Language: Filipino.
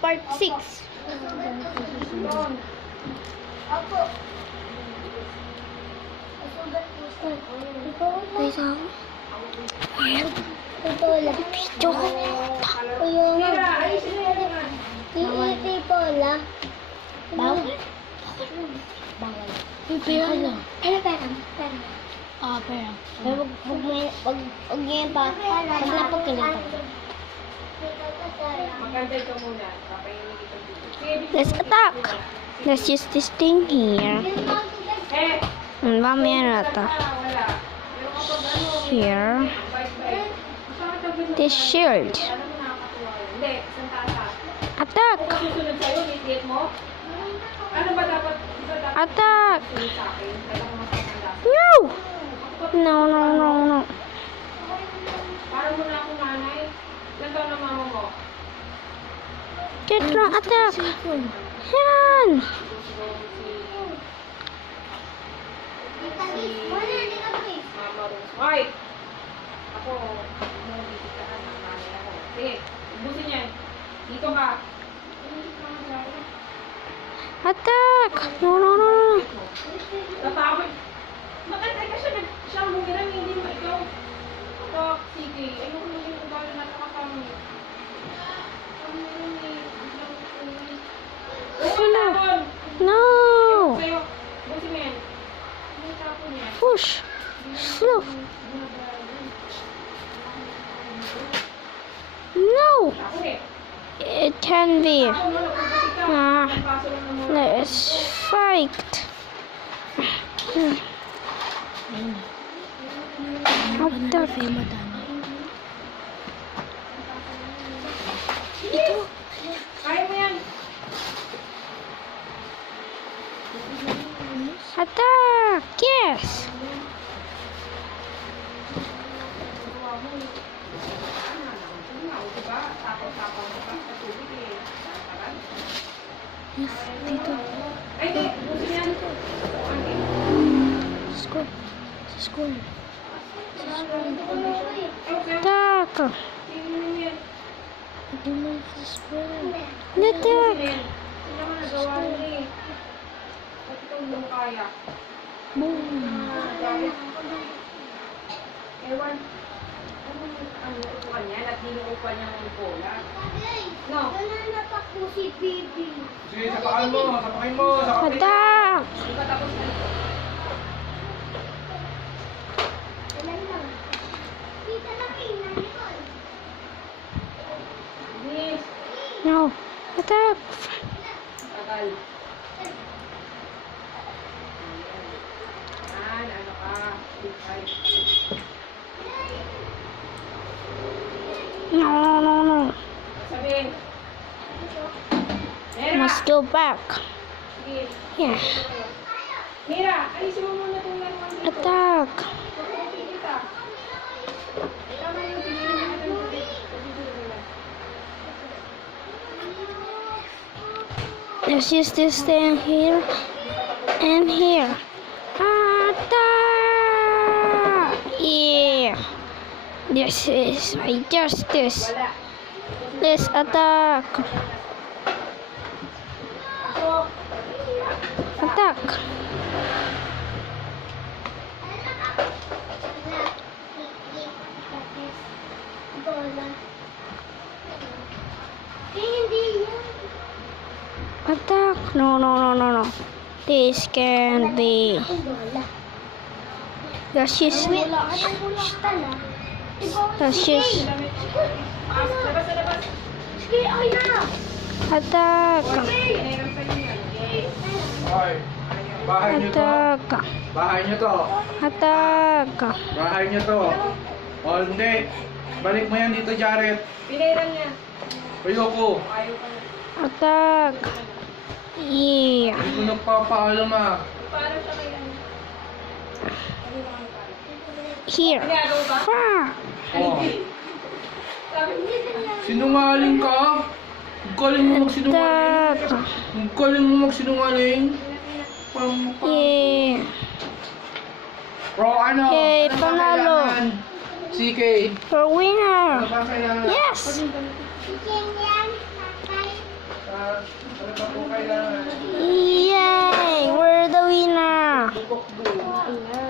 part 6. Guys, ayan. Tipola. Video ko. Ayun. Hindi pola. Bawal. Bawal. Pera lang. Pera. Ah, pera. Pero wag niya pa. Wag na pagkalitan. Magkantay ka muna. Papainin kita dito. Let's attack. Let's use this thing here. Eh! Mamaya na ito. Wala. Pero kapag ano, Here. bye-bye. Saan ka tabi This shield. Alam mo nakakatuwa yun. Hindi, isang tasa. Attack. Kung susunod sa'yo, hit mo? Ano ba dapat? Iba dapat Attack. susunod sa akin? Kailangan mo masakanda. No. No, no, no, no. Parang mo na akong nanay. Ilan taon ang mama mo? Get wrong attack. Yan. Mama Rose. Hoy! Ako, bumibigit ka ng nanay ako. Sige, ubusin yan. Dito ka. Attack. No, no, no, no. Tatawag. Magantay ka siya. Siya ang humiram, hindi mo ikaw. Ito, sige. Ay, kung hindi mo ba na nakakami. Sino? Tapon! No. Sa'yo. Busin mo yan. May tapon yan. Push. Slow. No. Tapon eh. It can be. Tapon mo, nagpapakit ka. Ah. Paso lang ng muna. Let's fight. Attack. Kaya mo yan. Attack. Yes. Diba? Tapon-tapon mo pa sa tubig eh. Parang. Dito. Ay, di. Busin yan. School. Sa school. Okay. Attack. Tingnan mo yan. Hindi mo sa school. Busin Attack. yan. Hindi naman nagawa niya eh. Ba't ikaw hindi mo kaya? Boom. Dahil. Ewan. Ano upuan niya? At dinuupan niya ng bola. No. Si Bibi. Sige, sapakan mo, sapakin mo, sapakin mo. Attack. Di ba tapos na? Ilan lang? Kita na kayo. Bilis. No. Attack. Tagal. Yan, ano ka? Big five. No, no, no, no. Sabihin. Mira! Must go back. Sige. Yeah. Mira, alisin mo muna itong laruan dito. Attack. Pagkakin kita. Tama yung pinili mo natin dito. Let's use this thing here and here. Attack. Yeah. This is my justice. Wala. Let's attack. Ako. Attack. Bola. Hindi yan. Attack. No, no, no, no, no. This can be. Bola. Let's use. Bola. Anong bola ka na? Let's use. Labas na labas. Sige, ay na. Attack. Pinahiram sa inyo yan. Okay. Hoy, bahay niyo to. Attack. Bahay niyo to. Attack. Bahay niyo to. O, hindi. Balik mo yan dito, Jared. Pinahiram niya. Ayoko. Ayaw ka na. Attack. Yeah. Hindi ko nagpapaalam ah. Paano siya kay ano? Ano ba ang pala? Here. Ginagawa ba? Ah. Oh. Sabi mo. Sinungaling ka? Ang galing mo magsinungaling. Attack. Ang galing mo magsinungaling. Yeah. Bro, ano? Yay, Ano ba panalo. kailangan? CK. For winner. Ano ba kailangan? Yes. Chicken yan. Tatay. Yay! We're the winner! Bukok doon.